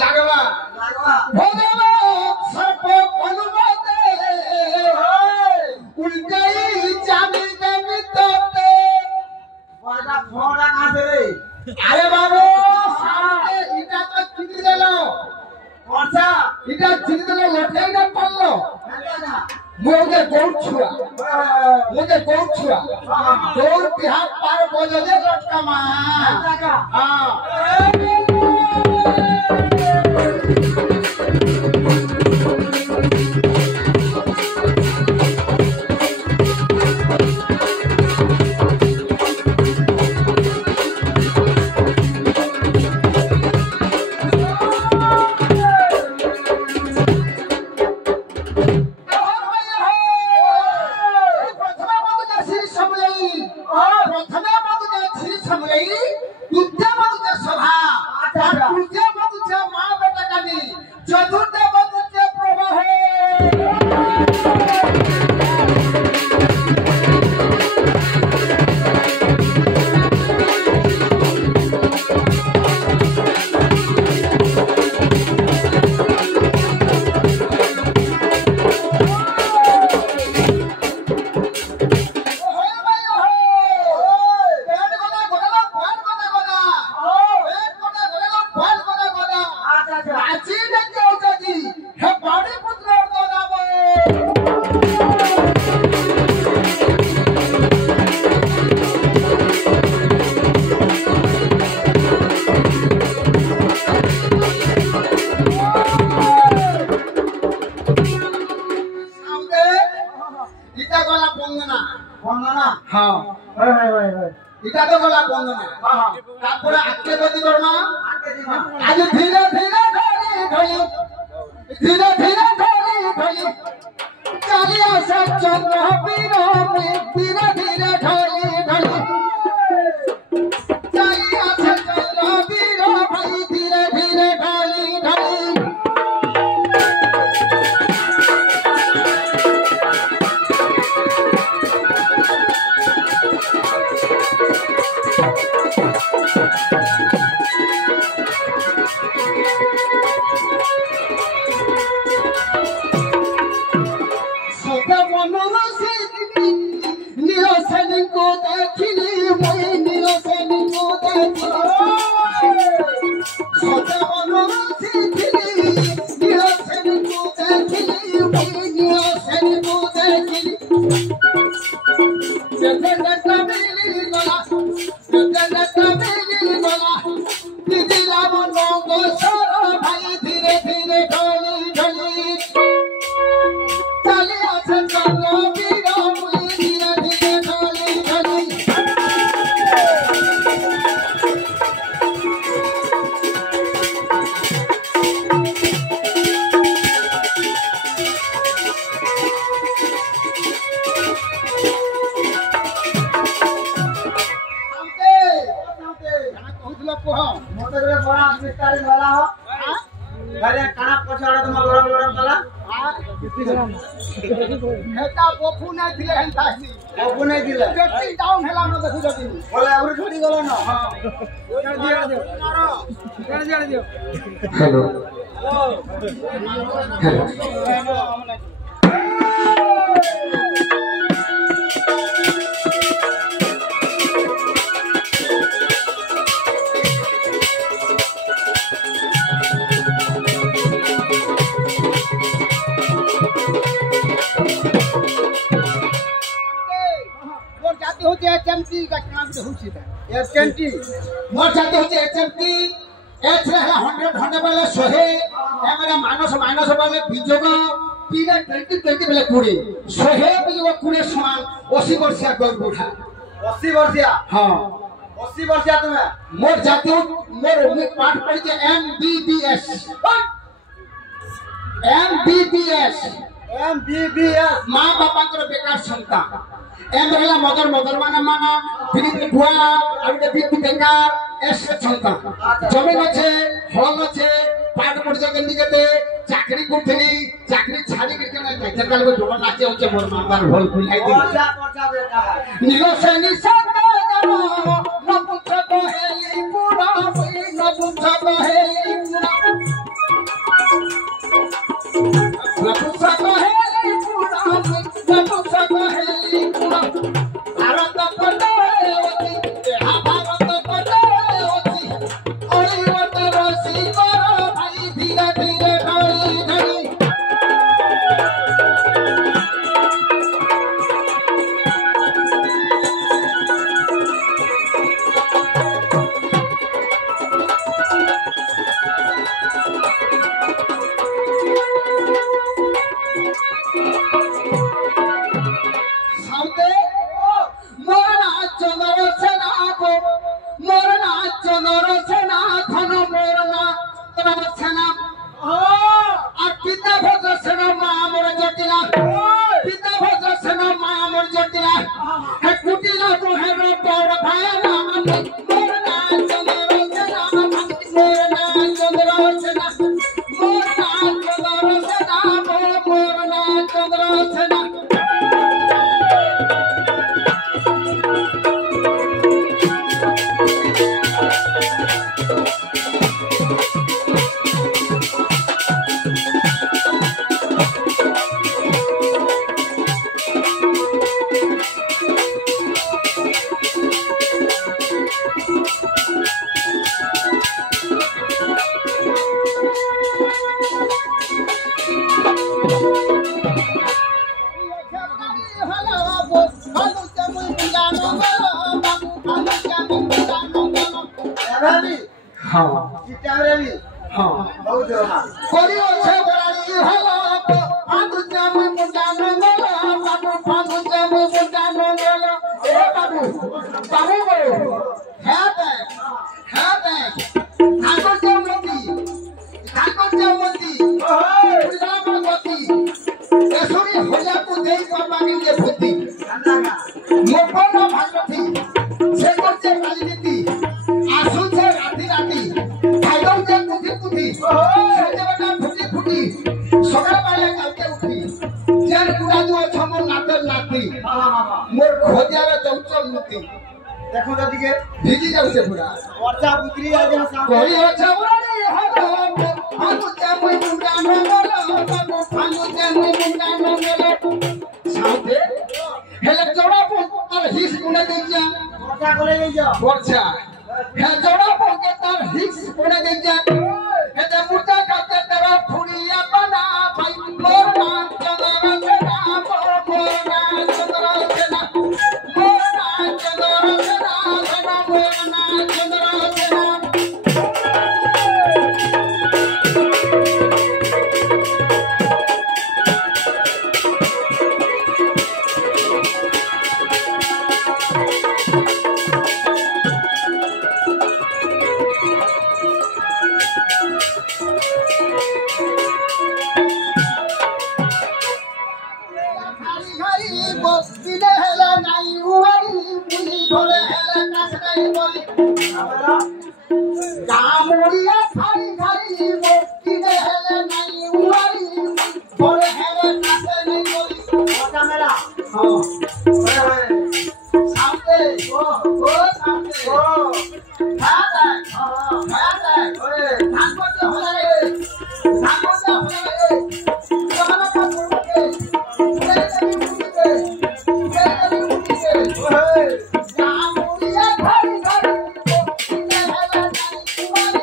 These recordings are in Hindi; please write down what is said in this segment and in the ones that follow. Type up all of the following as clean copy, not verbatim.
লাগবা ভগবা সর্প অনুমতে উল্টাই জানি দেবি তোতে বড়টা ফোড়া কাছে রে আরে বাবু সামনে এটা তো চিনি দিল কোনটা এটা চিনি দিল লটাই না পারলো না মুঝে গৌর ছুয়া দৌড় বিহার পার বজলে লটকা মা হ্যাঁ এটা তো গলা বন্ধ না তারপরে আজকে গতি করমা আজ ধীরে ধীরে ধরি ধীরে ধীরে ধরি চালি আসে চন্দ্র বিরমে ধীরে ধীরে ধরি চালি আসে চন্দ্র বিরমে ধীরে ধীরে ধরি नेता बफू नहीं दिले हंतासी बफू नहीं दिले बेटी डाउन हेला न देखु जदी बोले अबरे छोड़ी गलो ना हां दियो हेलो एचएमटी का काम से होची था एचएमटी मोर जाते होचे एचएमटी एच रहला 100 100 वाले 100 एमरा माइनस माइनस वाले बिजोग पीला 20 20 वाले 20 100 बिजोग 20 समान 80 वर्षिया गल बुढ़ा 80 वर्षिया हां 80 वर्षिया तुम्हें मोर जाते हो मोर पाठ पढ़ी के एमबीबीएस मां बापा को बेकार क्षमता एम रहला मदर माना बिरित बुआ आउटे बित बेकार एस क्षमता जमीन আছে হল আছে পাট পড়ছে কেন্দি কেতে চাকরি করতেলি চাকরি ছাড়ি কে কেন টেকনিক্যাল কো ডোলা নাচে হচ্ছে মোর মাবার হল খুলাই দিল নীল সেনি সঙ্গ জানো ন পুত্র কহেলি পুরা হইল हां ई टाइम रे भी हां बहुत होना करियो छे बराई हलो फागु जाम मुंडा नंगलो बाबू फागु जाम मुंडा नंगलो ए बाबू बाबू बोलो है बे ठाकुर जामती राम गति एसुरी होया को देई बाबा के लिए भूति मोपन भागवती से करते राजनीति आसु छे राती खाइलो जे कुथि सजवना फुटी सकाळ पाले कालके उठी जेन पुरा जो छम नाती मोर खोजार चौचल मती देखो तो दिखे ভিজি যাচ্ছে পুরা वर्षा पुत्री आ जा सामने কই আছে ওরে হলো ফাগু জামুই মুন্ডা নগলো বাবু ফাগু জামুই মুন্ডা নগলো সাথে হেলে জড়া তার হিস গুনে দেইয়া वर्षा করে এই যা বর্ষা হে জড়া পকে তার হিস গুনে দেইয়া হেতে মুর্দা কাতে তার ফুড়িয়া বানা ভাই মোর না চন্দর সেনা মোর না চন্দর সেনা মোর না চন্দর সেনা মোর না চন্দর সেনা দিলে হেলা নাই উয়ারি পুলি ধরে হেলা কাছ নাই বলি কামড়িয়া খারি দিলে হেলা নাই উয়ারি ধরে হেলা কাছ নাই বলি वर्षा मेरा হ্যাঁ ओए সামনে ও সামনে ओ ভাতা हां ভাতা ओए ঠাকুরকে হলারে জমানা করতে ओए কামড়িয়া খারি দিলে হেলা নাই উয়ারি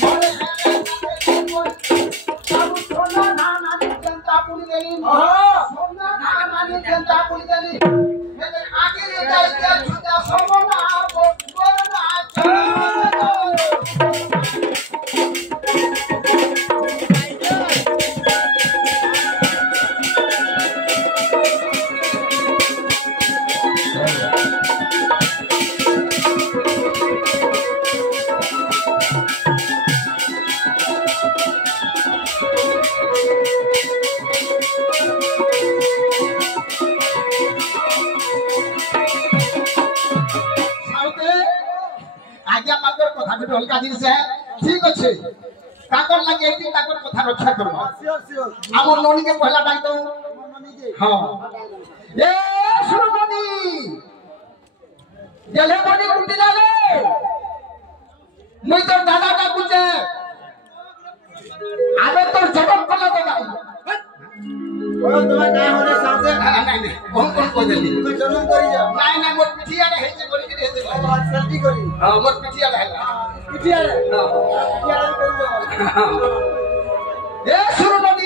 ধরে হেলা কাছ নাই বলি বাবু সোনা না নানি জনতা পুলি দেলি हां সোনা না নানি জনতা পুলি দেলি এদের আগে রে যাইতে ছুটা সমনা বলনা সাউতে আজ্ঞা মাগর কথা বিটো হলকা জিনিস ঠিক আছে কাকর লাগে এটি কাকর কথা রক্ষা করবা सियोर सियोर আমার ননিকে পহলা ডাক দাও मम्मी जी হ্যাঁ এ শুরুমনি গেলে বনি উঠে যাবে মুই তোর দাদা ডাকুছে আরে তোর জবাব কলা তো নাই ओ तुम्हें ना होने सामने নাই নাই কোন কই দেলি তুমি জন্ম করি যাও নাই নাই মোর পিঠিয়ারে হেইছে বলি কি হেইছে और सेल्फी करी হ্যাঁ মোর পিঠিয়ারে হেলা পিটিয়া রে হ্যাঁ পিটিয়া রে করি যাও এ শুরুমনি